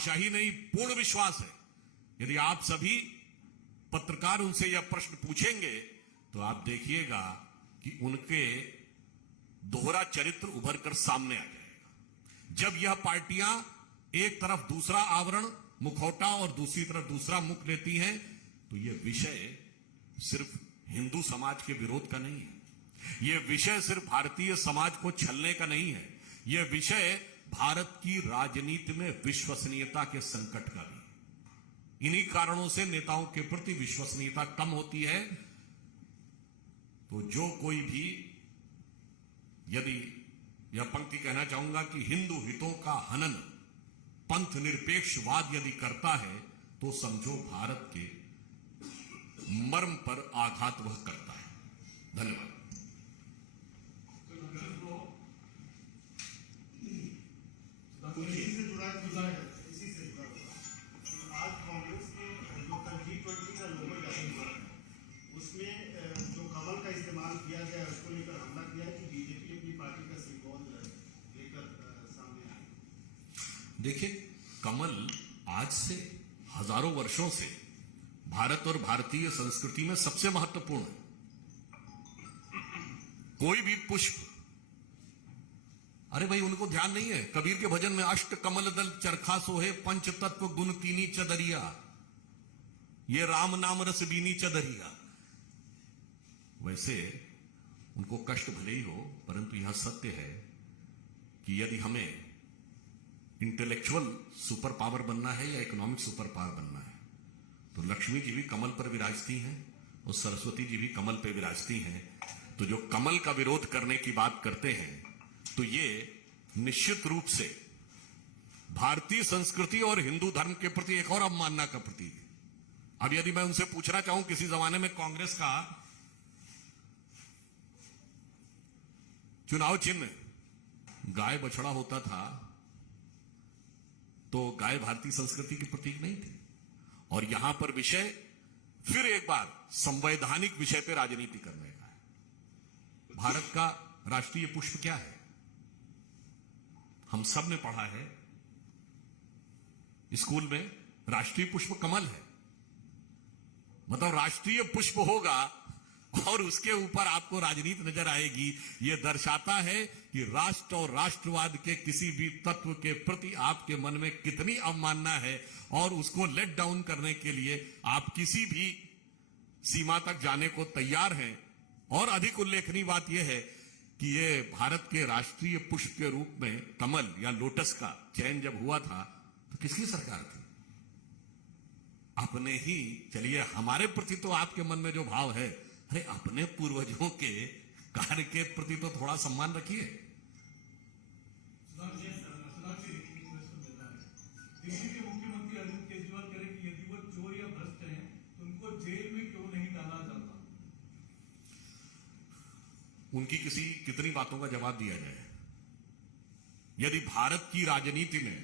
आशा ही नहीं, पूर्ण विश्वास है। यदि आप सभी पत्रकार उनसे यह प्रश्न पूछेंगे तो आप देखिएगा कि उनके दोहरा चरित्र उभर कर सामने आ जाएगा। जब यह पार्टियां एक तरफ दूसरा आवरण मुखौटा और दूसरी तरफ दूसरा मुख लेती हैं तो यह विषय सिर्फ हिंदू समाज के विरोध का नहीं है। यह विषय सिर्फ भारतीय समाज को छलने का नहीं है। यह विषय भारत की राजनीति में विश्वसनीयता के संकट का भी है। इन्हीं कारणों से नेताओं के प्रति विश्वसनीयता कम होती है। तो जो कोई भी यदि यह पंक्ति कहना चाहूंगा कि हिंदू हितों का हनन पंथ निरपेक्षवाद यदि करता है तो समझो भारत के मर्म पर आघात वह करता है। धन्यवाद। इसी से जुड़ा आज कांग्रेस ने जो G20 का लोगो जारी हुआ उसमें जो कमल का इस्तेमाल किया गया उसको लेकर हमला किया है कि बीजेपी अपनी पार्टी का सिंबल लेकर सामने आए। देखिए, कमल आज से हजारों वर्षों से भारत और भारतीय संस्कृति में सबसे महत्वपूर्ण है। कोई भी पुष्प, अरे भाई उनको ध्यान नहीं है, कबीर के भजन में अष्ट कमल दल चरखा सोहे पंच तत्व गुण कीनी चदरिया, ये राम नाम रस बीनी चदरिया। वैसे उनको कष्ट भले ही हो, परंतु यह सत्य है कि यदि हमें इंटेलेक्चुअल सुपर पावर बनना है या इकोनॉमिक सुपर पावर बनना है तो लक्ष्मी जी भी कमल पर विराजती हैं और सरस्वती जी भी कमल पर विराजती हैं। तो जो कमल का विरोध करने की बात करते हैं तो ये निश्चित रूप से भारतीय संस्कृति और हिंदू धर्म के प्रति एक और अवमानना का प्रतीक है। अब यदि मैं उनसे पूछना चाहूं, किसी जमाने में कांग्रेस का चुनाव चिन्ह गाय बछड़ा होता था तो गाय भारतीय संस्कृति की प्रतीक नहीं थी। और यहां पर विषय फिर एक बार संवैधानिक विषय पर राजनीति करने का है। भारत का राष्ट्रीय पुष्प क्या है? हम सब ने पढ़ा है स्कूल में, राष्ट्रीय पुष्प कमल है। मतलब राष्ट्रीय पुष्प होगा और उसके ऊपर आपको राजनीति नजर आएगी। यह दर्शाता है कि राष्ट्र और राष्ट्रवाद के किसी भी तत्व के प्रति आपके मन में कितनी अवमानना है और उसको लेट डाउन करने के लिए आप किसी भी सीमा तक जाने को तैयार हैं। और अधिक उल्लेखनीय बात यह है कि ये भारत के राष्ट्रीय पुष्प के रूप में कमल या लोटस का चयन जब हुआ था तो किसकी सरकार थी? अपने ही। चलिए, हमारे प्रति तो आपके मन में जो भाव है, अरे अपने पूर्वजों के कार्य के प्रति तो थोड़ा सम्मान रखिए। दिल्ली के मुख्यमंत्री अरविंद केजरीवाल कह रहे कि यदि वो चोर या भ्रष्ट हैं तो उनको जेल में क्यों नहीं डाला जाता? उनकी कितनी बातों का जवाब दिया जाए। यदि भारत की राजनीति में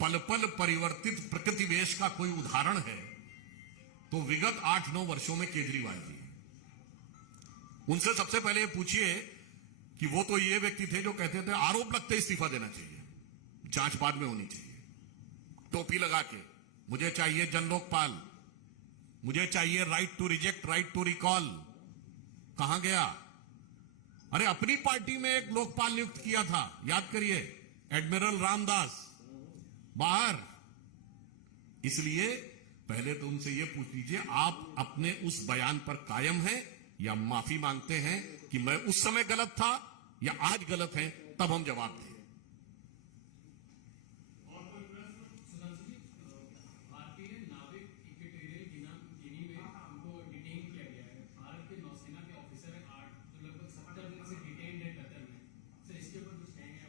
पल पल परिवर्तित प्रकृति वेश का कोई उदाहरण है तो विगत 8-9 वर्षों में केजरीवाल जी। उनसे सबसे पहले पूछिए कि वो तो ये व्यक्ति थे जो कहते थे आरोप लगते इस्तीफा देना चाहिए, जांच बाद में होनी चाहिए, टोपी लगा के मुझे चाहिए जन लोकपाल, मुझे चाहिए right to reject, right to recall. कहां गया? अरे अपनी पार्टी में एक लोकपाल नियुक्त किया था, याद करिए, एडमिरल रामदास, बाहर। इसलिए पहले तो उनसे यह पूछ लीजिए आप अपने उस बयान पर कायम हैं या माफी मांगते हैं कि मैं उस समय गलत था या आज गलत है, तब हम जवाब दें। इसके ऊपर कुछ कहेंगे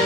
आप?